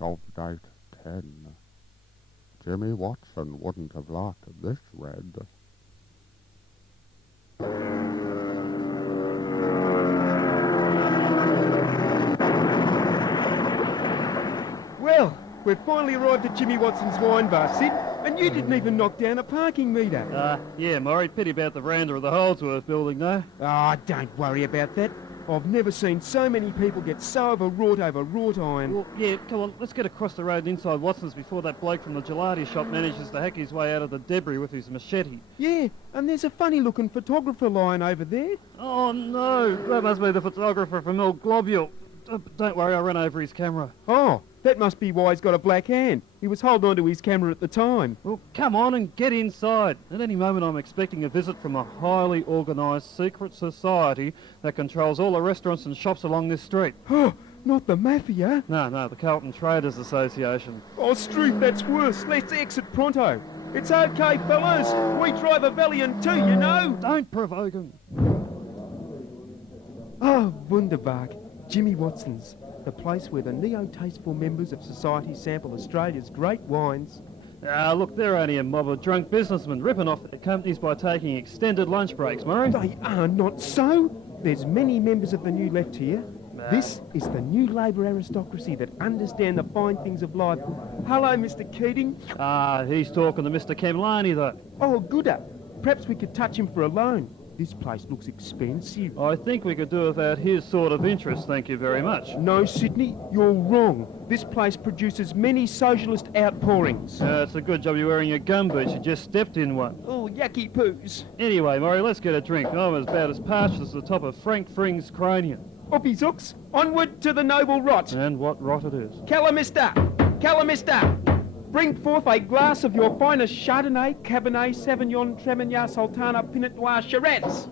of date 10. Jimmy Watson wouldn't have liked this red. Well, we've finally arrived at Jimmy Watson's wine bar, Sid, and you didn't even knock down a parking meter. Yeah, Maury, pity about the veranda of the Holdsworth building, though. Don't worry about that. I've never seen so many people get so overwrought over wrought iron. Well, yeah, come on, let's get across the road and inside Watson's before that bloke from the gelati shop manages to hack his way out of the debris with his machete. Yeah, and there's a funny-looking photographer lying over there. Oh, no, that must be the photographer from El Globule. Don't worry, I'll run over his camera. Oh, that must be why he's got a black hand. He was holding on to his camera at the time. Well, come on and get inside. At any moment I'm expecting a visit from a highly organised secret society that controls all the restaurants and shops along this street. Oh, not the mafia. No, the Carlton Traders Association. Oh, Stroop, that's worse. Let's exit pronto. It's okay, fellas. We drive a Valiant too, you know. Don't provoke him. Oh, wunderbar. Jimmy Watson's, the place where the neo-tasteful members of society sample Australia's great wines. Look, they're only a mob of drunk businessmen ripping off their companies by taking extended lunch breaks, Murray. They are not so. There's many members of the new left here. This is the new Labor aristocracy that understand the fine things of life. Hello, Mr. Keating. He's talking to Mr. Kemlani, though. Oh, gooder. Perhaps we could touch him for a loan. This place looks expensive. I think we could do without his sort of interest, thank you very much. No, Sydney, you're wrong. This place produces many socialist outpourings. It's a good job you're wearing your gumboots. You just stepped in one. Oh, yucky poos. Anyway, Murray, let's get a drink. I'm about as parched as the top of Frank Fring's cranium. Up his hooks. Onward to the noble rot. And what rot it is. Calamista! Calamista! Bring forth a glass of your finest Chardonnay, Cabernet, Sauvignon, Tremenard, Sultana, Pinot Noir, Shiraz.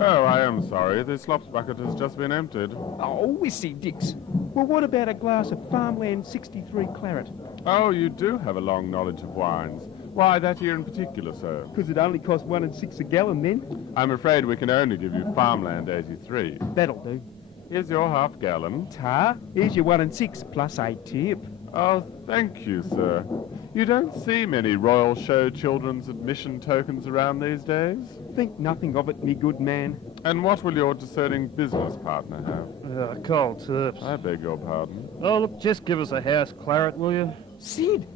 Oh, I am sorry. The slops bucket has just been emptied. Oh, whissy dicks. Well, what about a glass of Farmland 63 Claret? Oh, you do have a long knowledge of wines. Why that year in particular, sir? Because it only cost 1 6 a gallon then. I'm afraid we can only give you Farmland 83. That'll do. Here's your half gallon. Ta, here's your 1 6 plus a tip. Oh, thank you, sir. You don't see many Royal Show children's admission tokens around these days. Think nothing of it, me good man. And what will your discerning business partner have? Cold turps. I beg your pardon. Oh, look, just give us a house claret, will you? Sid,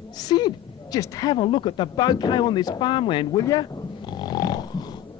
just have a look at the bouquet on this farmland, will you?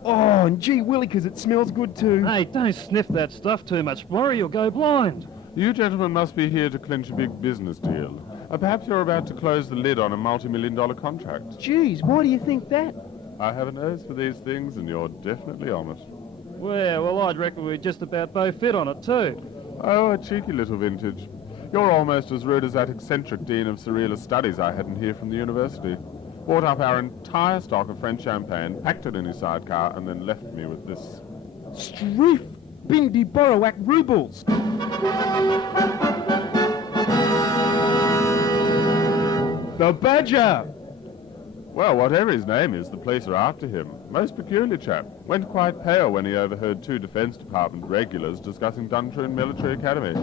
Oh, and gee willikers, it smells good too. Hey, don't sniff that stuff too much, Murray, you'll go blind. You gentlemen must be here to clinch a big business deal. Perhaps you're about to close the lid on a multi-million-dollar contract. Geez, why do you think that? I have a nose for these things, and you're definitely on it. Well, I'd reckon we're just about both fit on it, too. Oh, a cheeky little vintage. You're almost as rude as that eccentric dean of surrealist studies I had in here from the university. Bought up our entire stock of French champagne, packed it in his sidecar, and then left me with this. Streef! Bindyborawacks rubles! The Badger! Well, whatever his name is, the police are after him. Most peculiar chap. Went quite pale when he overheard 2 Defence Department regulars discussing Duntroon Military Academy.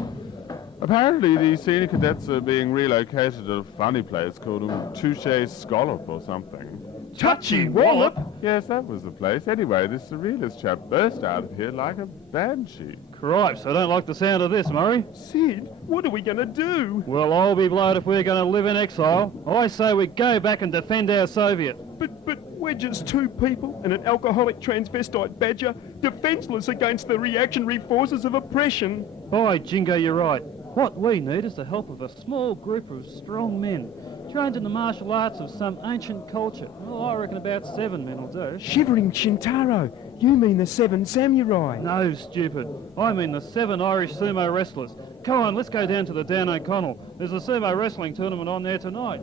Apparently, the senior cadets are being relocated at a funny place called Touche Scallop or something. Touchy Wallop? Yes, that was the place. Anyway, this surrealist chap burst out of here like a banshee. Cripes, I don't like the sound of this, Murray. Sid, what are we going to do? Well, I'll be blowed if we're going to live in exile. I say we go back and defend our Soviet. But we're just 2 people and an alcoholic transvestite badger, defenceless against the reactionary forces of oppression. By jingo, you're right. What we need is the help of a small group of strong men, trained in the martial arts of some ancient culture. Well, I reckon about 7 men will do. Shivering Shintaro, you mean the 7 samurai? No, stupid. I mean the 7 Irish sumo wrestlers. Come on, let's go down to the Dan O'Connell. There's a sumo wrestling tournament on there tonight.